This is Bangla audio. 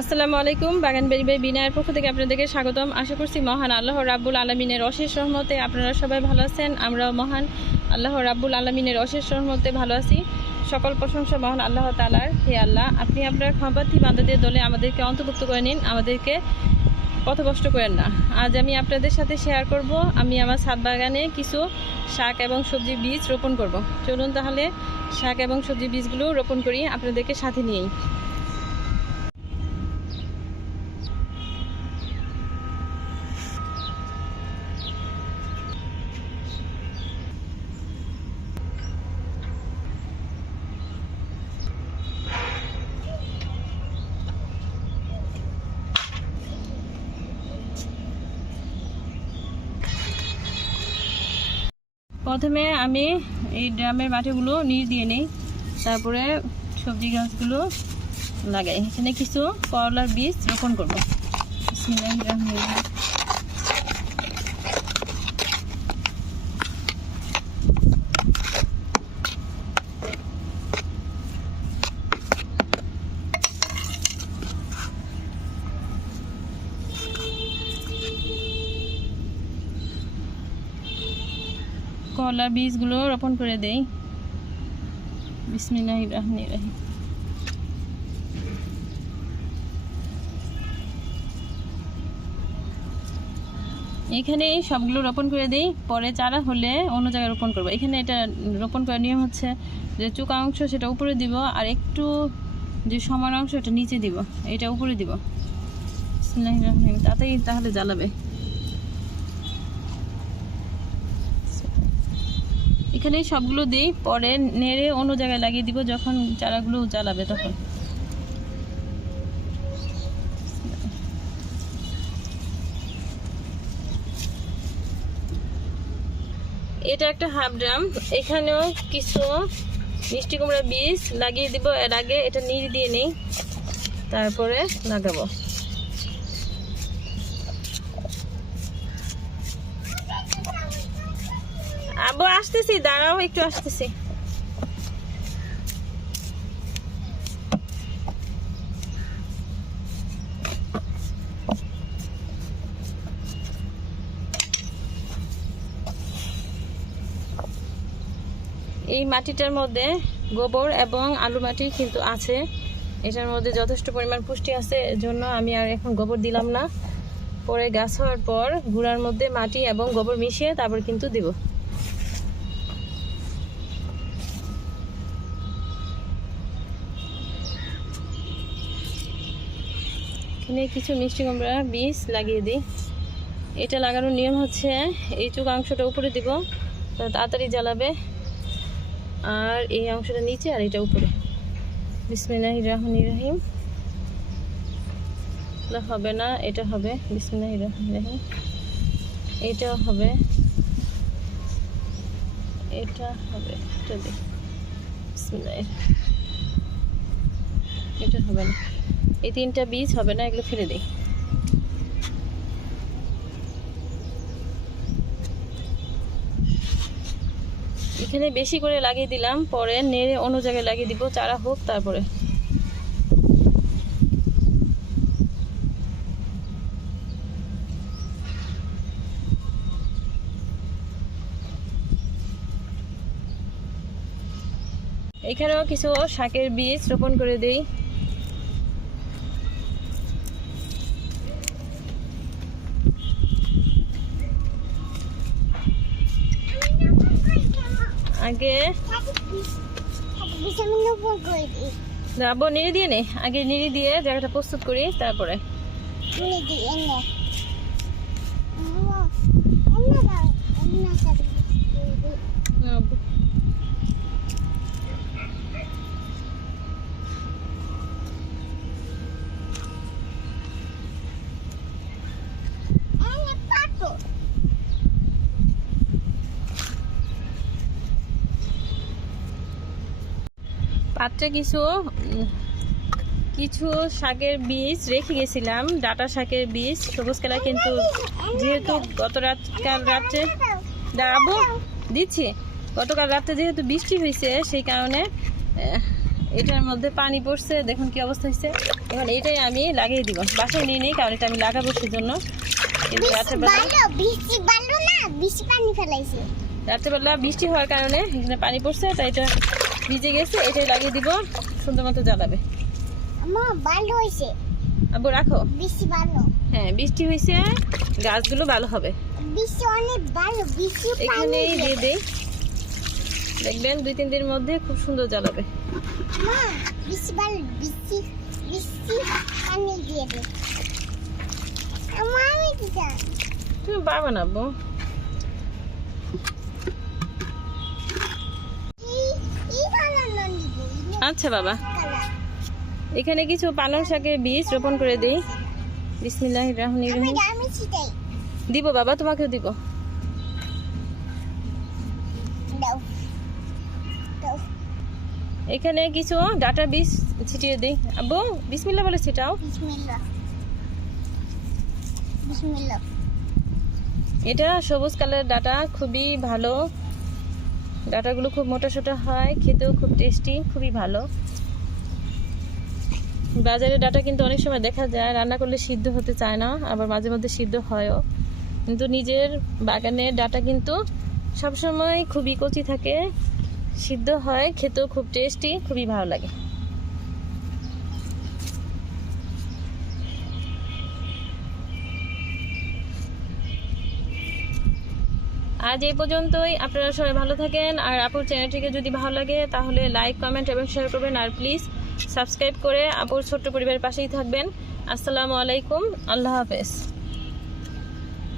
আসসালামু আলাইকুম, বাগান বেরি বাই বিনায়ের পক্ষ থেকে আপনাদেরকে স্বাগতম। আশা করছি মহান আল্লাহ রাব্বুল আলমিনের অশেষ রহমতে আপনারা সবাই ভালো আছেন, আমরাও মহান। আল্লাহ রাব্বুল আলমিনের অশেষ রহমতে ভালো আছি। সকল প্রশংসা মহান আল্লাহ তালার হে আল্লাহ, আপনি আপনার ক্ষমতার্থী বান্দাদের দলে আমাদেরকে অন্তর্ভুক্ত করে নিন, আমাদেরকে পথভ্রষ্ট করেন না। আজ আমি আপনাদের সাথে শেয়ার করব, আমি আমার ছাদ বাগানে কিছু শাক এবং সবজি বীজ রোপণ করব। চলুন তাহলে শাক এবং সবজি বীজগুলো রোপণ করি, আপনাদেরকে সাথে নিয়েই। প্রথমে আমি এই ড্রামের মাটিগুলো নিচ দিয়ে নিই, তারপরে সবজি গাছগুলো লাগাই। এখানে কিছু করলার বীজ রোপণ করব। করলার বীজগুলো রোপণ করে দেই। বিসমিল্লাহির রহমানির রহিম। এখানে সবগুলো রোপণ করে দিই, পরে চারা হলে অন্য জায়গায় রোপণ করব। এখানে এটা রোপণ করার নিয়ম হচ্ছে যে চুকা অংশ সেটা উপরে দিব আর একটু যে সমান অংশ এটা নিচে দিব, এটা উপরে দিব। তাতেই তাহলে জ্বালাবে। এখানে সবগুলো দিই, পরে নেড়ে অন্য জায়গায় লাগিয়ে দিব যখন চারাগুলো জ্বালাবে তখন। এটা একটা হাফ ড্রাম, এখানেও কিছু মিষ্টি কুমড়া বীজ লাগিয়ে দিব। এর আগে এটা নিড় দিয়ে নেই, তারপরে লাগাবো। আসতেছি, দাঁড়াও, একটু আসতেছি। এই মাটিটার মধ্যে গোবর এবং আলু মাটি কিন্তু আছে। এটার মধ্যে যথেষ্ট পরিমাণ পুষ্টি আছে, এজন্য আমি আর এখন গোবর দিলাম না। পরে গাছ হওয়ার পর গুঁড়ার মধ্যে মাটি এবং গোবর মিশিয়ে তারপর কিন্তু দিব। এখানে কিছু মিষ্টি কুমড়া বীজ লাগিয়ে দিই। এটা লাগানোর নিয়ম হচ্ছে এই চুক অংশটা উপরে দিব তাড়াতাড়ি জ্বালাবে। আর এই অংশটা নিচে আর এটা উপরে। বিসমিল্লাহ রহমান রহিম। হবে না, এটা হবে বিসমিল্লাহ রহমান রহিম। এটাও হবে, এটা হবে, এটা বিসমিল্লাহ এটা হবে না। এই তিনটা বীজ হবে না, এগুলো ফেলে দিই। এখানে বেশি করে লাগিয়ে দিলাম, পরে নেড়ে অন্য জায়গায় লাগিয়ে দিব, চারা হোক তারপরে। এখানেও কিছু শাকের বীজ রোপণ করে দেই। আগে যাব নিড়ি দিয়ে নে। আগে নিড়ি দিয়ে জায়গাটা প্রস্তুত করি তারপরে। পাত্রে কিছু কিছু শাকের বীজ রেখে গেছিলাম ডাটা শাকের বীজ সবুজ কালার কিন্তু যেহেতু গত রাত কাল রাত্রে দাঁড়াবো দিচ্ছি। গতকাল রাত্রে যেহেতু বৃষ্টি হয়েছে সেই কারণে এটার মধ্যে পানি পড়ছে দেখুন কি অবস্থা হয়েছে। এখন এটাই আমি লাগিয়ে দিব। বাসায় নিয়ে নিই কারণ এটা আমি লাগাবো সেজন্য। কিন্তু রাত্রেবেলা রাত্রেবেলা বৃষ্টি হওয়ার কারণে এখানে পানি পড়ছে তাই এটা ভিজে গেছে এটাই লাগিয়ে দিব। সুন্দর মতো জ্বালাবে। ভালো হয়েছে আব্বু রাখো। বৃষ্টি ভালো হ্যাঁ বৃষ্টি হয়েছে গাছগুলো ভালো হবে। বৃষ্টি অনেক ভালো বৃষ্টি পানি দিয়ে দেই দেখবেন দুই তিন দিনের মধ্যে খুব সুন্দর জ্বালাবে। মা বৃষ্টি ভালো বৃষ্টি বৃষ্টি পানি দিয়ে দে। আমার আমি দিতাম তুমি পারবে না আব্বু। আচ্ছা বাবা। এখানে কিছু পালং শাকের বীজ রোপণ করে দিই। বিসমিল্লাহ রহমান রহিম। দিব বাবা তোমাকেও দিব। এখানে কিছু ডাটা বীজ ছিটিয়ে দিই। আব্বু বিসমিল্লাহ বলে ছিটাও। এটা সবুজ কালার ডাটা খুবই ভালো। ডাটাগুলো খুব মোটা সোটা হয়, খেতেও খুব টেস্টি খুবই ভালো। বাজারে ডাটা কিন্তু অনেক সময় দেখা যায়, রান্না করলে সিদ্ধ হতে চায় না, আবার মাঝে মধ্যে সিদ্ধ হয়ও। কিন্তু নিজের বাগানে ডাটা কিন্তু সবসময় খুবই কচি থাকে, সিদ্ধ হয়, খেতেও খুব টেস্টি খুবই ভালো লাগে। আজ এই পর্যন্তই। আপনারা সবাই ভালো থাকেন। আর আপুর চ্যানেলটিকে যদি ভালো লাগে, তাহলে লাইক কমেন্ট এবং শেয়ার করবেন। আর প্লিজ সাবস্ক্রাইব করে আপুর ছোট্ট পরিবারের পাশেই থাকবেন। আসসালামু আলাইকুম। আল্লাহ হাফেজ।